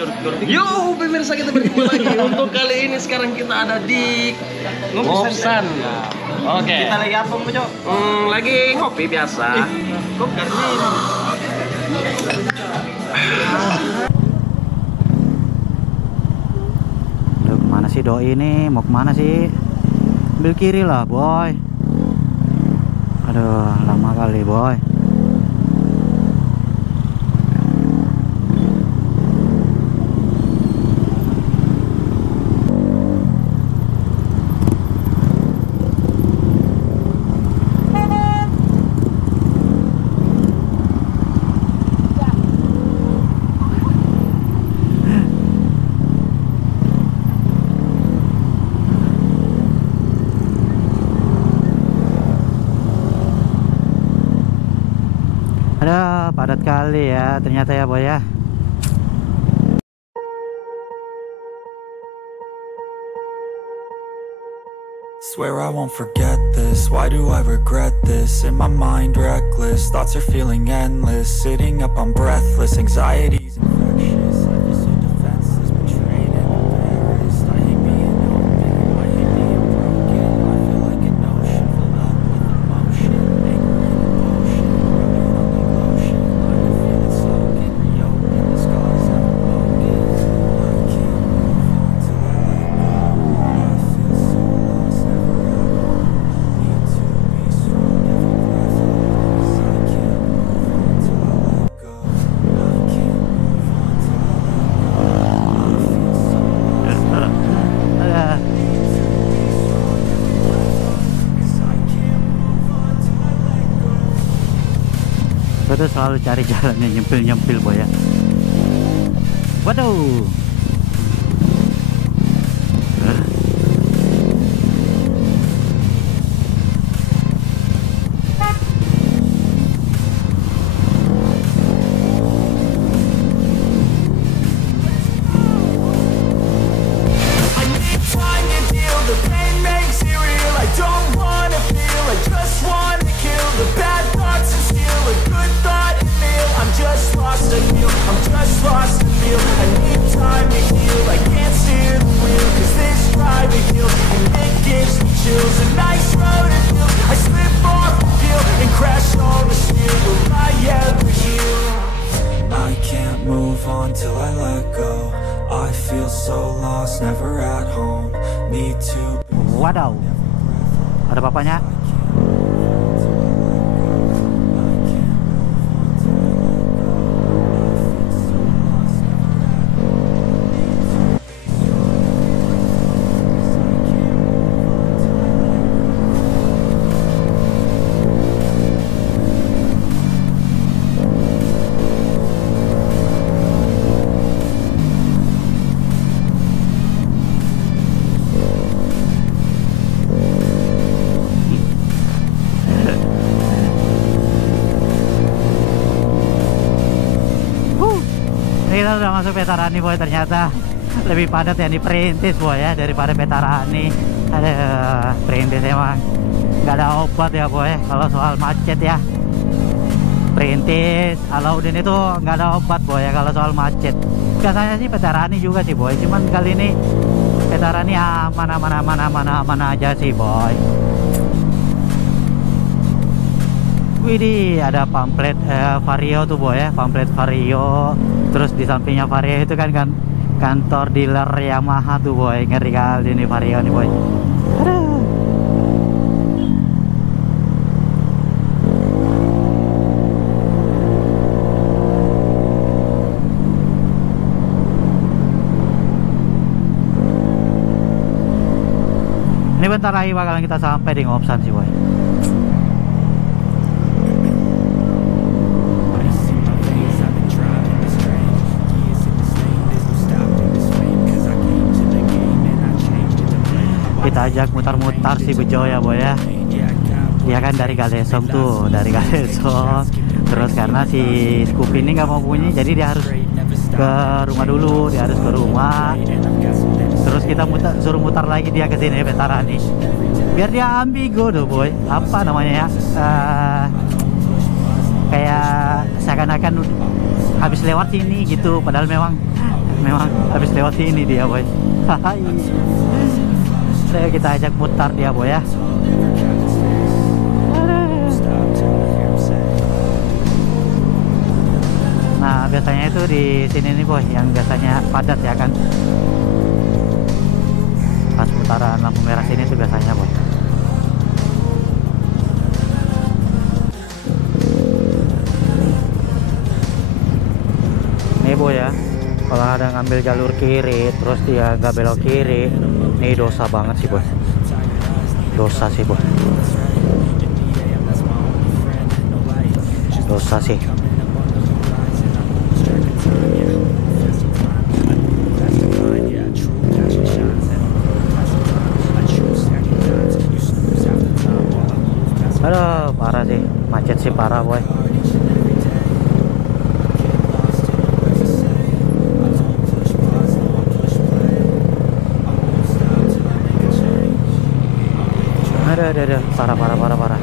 curug-curug. Yo, pemirsa, kita bertemu lagi. Untuk kali ini sekarang kita ada di Ngopsan. Oke. Kita lagi apa, Cok? Lagi ngopi biasa. Kok karena Aduh, kemana sih doi ini? Mau kemana sih? Ambil kiri lah, boy. Aduh, lama kali, boy. Ada padat kali ya ternyata ya, boy ya. Swear I won't forget this, why do I regret this? In my mind reckless, thoughts are feeling endless. Sitting up, I'm breathless, anxiety's infectious. I feel so defenseless, betrayed and embarrassed. I hate being open, I hate being broken. I feel like an ocean filled up with emotion. Anger and emotion, rubbing on like lotion. I can feel it soaking, reopen the scars I've broken. I can't move on till I let go. I feel so lost, never need to be strong, every breath holds. I can't move on till I let go. I can't move on till I let go. I feel so lost, Ada. need to be strong, every breath holds. 'Cause I can't move on till I let go. Gue tuh selalu cari jalan yang nyempil-nyempil, boy ya. Waduh. I need time to heal, the pain makes it real. I don't wanna feel, I just wanna kill the bad thoughts and steal a good thought and feel. I'm just lost, I feel, I'm just lost to feel. I need time to heal, I can't steer the wheel, 'cause this drive it kills, and it gives me chills. A nice road it feels, I slip off the field and crash all the steel. Will I ever heal? I can't move on till I let go. I feel so lost, never at home. Need to be Wadaw. Ada papanya. Kita udah masuk Petarani, boy. Ternyata lebih padat yang di Perintis, boy ya, daripada Petarani. Ada Perintis emang nggak ada obat ya, boy, kalau soal macet ya. Perintis, Alauddin itu nggak ada obat, boy ya, kalau soal macet. Biasanya sih Petarani juga sih, boy. Cuman kali ini Petarani aman aja sih, boy. Widih, ada pamflet Vario tuh, boy ya, pamflet Vario. Terus di sampingnya Vario itu kan kantor dealer Yamaha tuh, boy. Ngeri kali ini Vario nih, boy. Aduh. Ini bentar lagi bakalan kita sampai di Ngopsan sih, boy. Kita ajak mutar-mutar si Bejo ya, boy ya. Dia kan dari Galesong tuh, dari Galesong. Terus karena si Scoopy ini nggak mau bunyi, jadi dia harus ke rumah dulu, dia harus ke rumah. Terus kita suruh mutar lagi dia ke sini Petarani. Biar dia ambigo tuh, boy. Apa namanya ya? Kayak seakan-akan habis lewat sini gitu, padahal memang memang habis lewat sini dia boy. Ayo kita ajak mutar dia boy ya. Nah biasanya itu di sini nih boy, yang biasanya padat ya kan. Pas putaran lampu merah sini tuh biasanya boy. Nih boy ya, kalau ada ngambil jalur kiri terus dia nggak belok kiri, ini dosa banget sih boy. Dosa sih boy. Dosa sih. Aduh, parah sih, macet sih parah boy. Aduh, parah.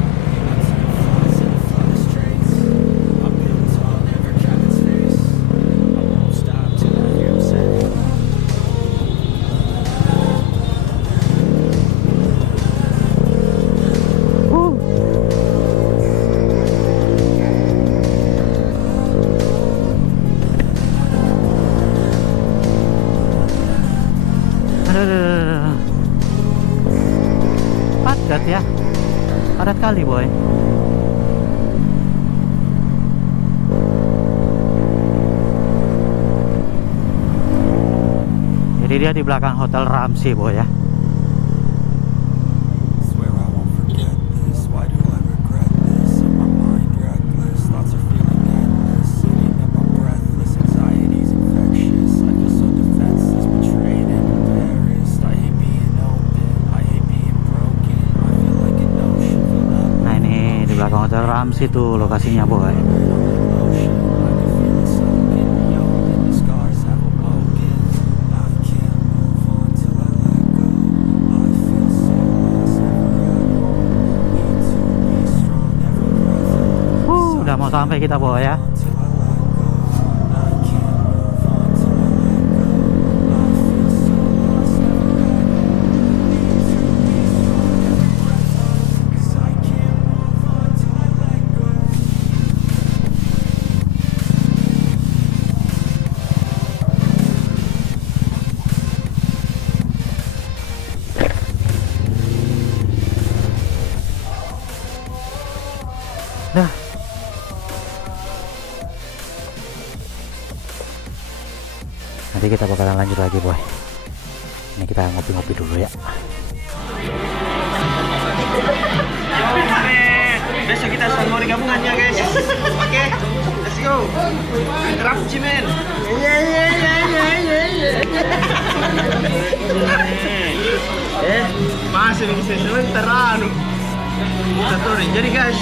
Padat ya, padat kali boy. Jadi dia di belakang Hotel Ramsey boy ya. Swear I won't forget this. Why do I regret this? In my mind reckless, thoughts are feeling endless. Sitting up, I'm breathless, anxiety's infectious. I feel so defenseless, betrayed and embarrassed. I hate being open, I hate being broken. I feel like an ocean filled up Nah ini di belakang Hotel Ramsey tuh lokasinya boy. with lotion. I can feel it soaking me open. The scars have awoken. I can't move on till I let go. I feel so lost, never at home. Need to be strong, every breath. Udah mau sampai kita boy ya. Till I let go. I can't move on till I let go. I feel so lost, never at home. Need to be strong, every breath. 'Cause I can't move on till I let go. Dah. Nanti kita bakalan lanjut lagi boy. Ini kita ngopi-ngopi dulu ya. Besok kita sama gabungan ya guys. Oke, let's go. Kerap cimen. Masih bisa sebentar anu. Kita turunin. Jadi guys,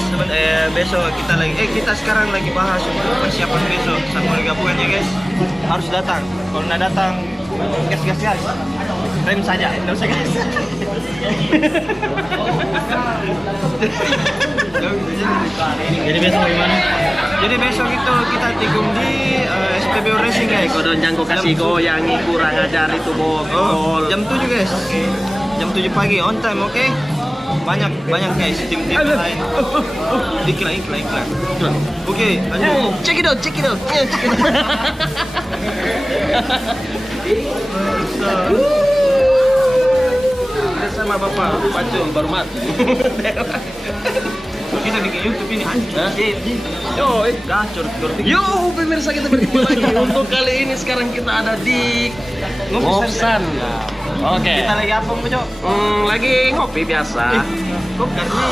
besok kita lagi kita sekarang lagi bahas untuk persiapan besok sama gabungan ya guys. Harus datang. Kalau nggak datang, gas. Rem saja, nggak usah gas. Jadi besok gimana? Jadi besok itu kita tikung di SPBO Racing guys. Kau don jangko kasih goyangi kurang ajar itu bogol. Jam 7 guys. Jam 7 pagi on time, oke? Banyak guys tim-tim lain. Iklan. Oke, lanjut. Check it out. Kita sama Bapak Pacung baru mati. Kita bikin YouTube ini anjir. Yo, Gacor. Yo, pemirsa kita bertemu lagi. Untuk kali ini sekarang kita ada di Ngopsan. Oke. Kita lagi apa, Cok? Lagi ngopi biasa. Kok karena